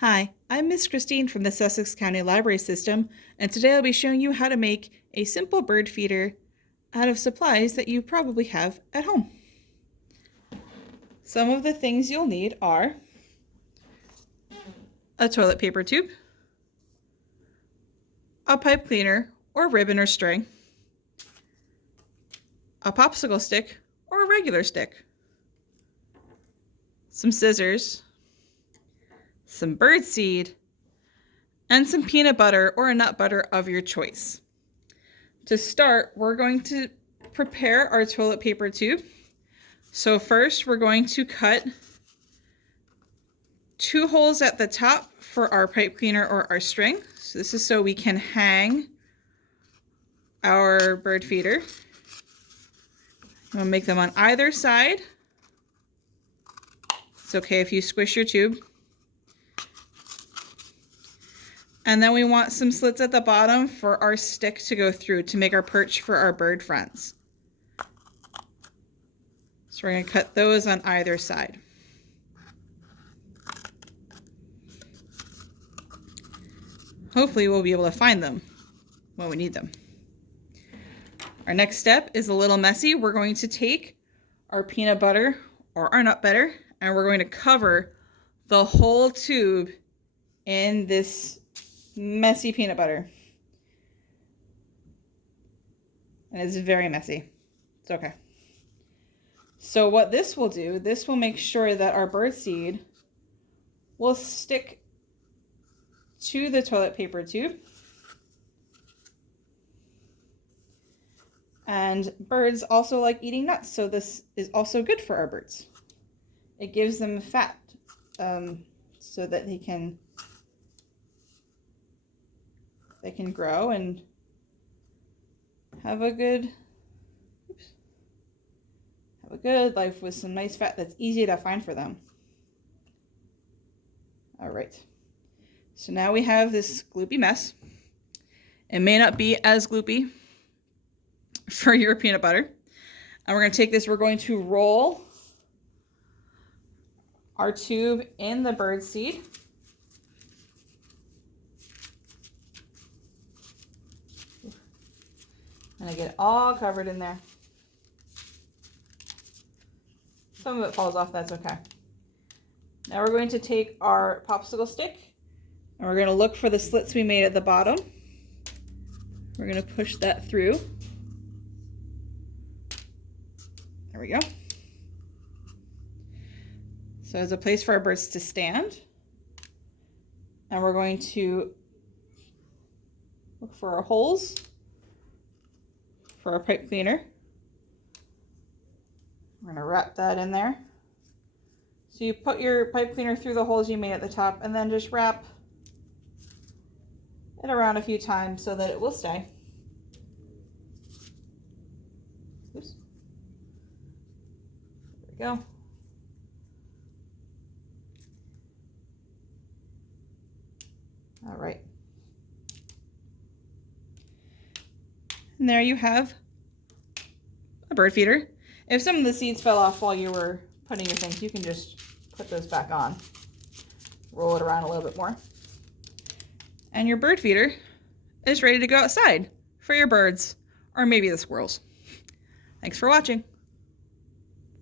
Hi, I'm Miss Christine from the Sussex County Library System, and today I'll be showing you how to make a simple bird feeder out of supplies that you probably have at home. Some of the things you'll need are a toilet paper tube, a pipe cleaner or ribbon or string, a popsicle stick or a regular stick, some scissors, some bird seed, and some peanut butter or a nut butter of your choice. To start, we're going to prepare our toilet paper tube. So first, we're going to cut 2 holes at the top for our pipe cleaner or our string. So this is so we can hang our bird feeder. We'll make them on either side. It's okay if you squish your tube. And then we want some slits at the bottom for our stick to go through to make our perch for our bird friends. So we're going to cut those on either side. Hopefully we'll be able to find them when we need them. Our next step is a little messy. We're going to take our peanut butter or our nut butter and we're going to cover the whole tube in this messy peanut butter. And it's very messy. It's okay. So what this will do, this will make sure that our bird seed will stick to the toilet paper tube. And birds also like eating nuts, so this is also good for our birds. It gives them fat so that they can grow and have a good life with some nice fat that's easy to find for them. All right. So now we have this gloopy mess. It may not be as gloopy for your peanut butter. And we're going to take this, we're going to roll our tube in the bird seed. And I get it all covered in there. Some of it falls off, that's okay. Now we're going to take our popsicle stick and we're going to look for the slits we made at the bottom. We're going to push that through. There we go. So there's a place for our birds to stand. And we're going to look for our holes for our pipe cleaner. We're going to wrap that in there. So you put your pipe cleaner through the holes you made at the top and then just wrap it around a few times so that it will stay. Oops. There we go. All right. And there you have a bird feeder. If some of the seeds fell off while you were putting your things, you can just put those back on. Roll it around a little bit more. And your bird feeder is ready to go outside for your birds, or maybe the squirrels. Thanks for watching.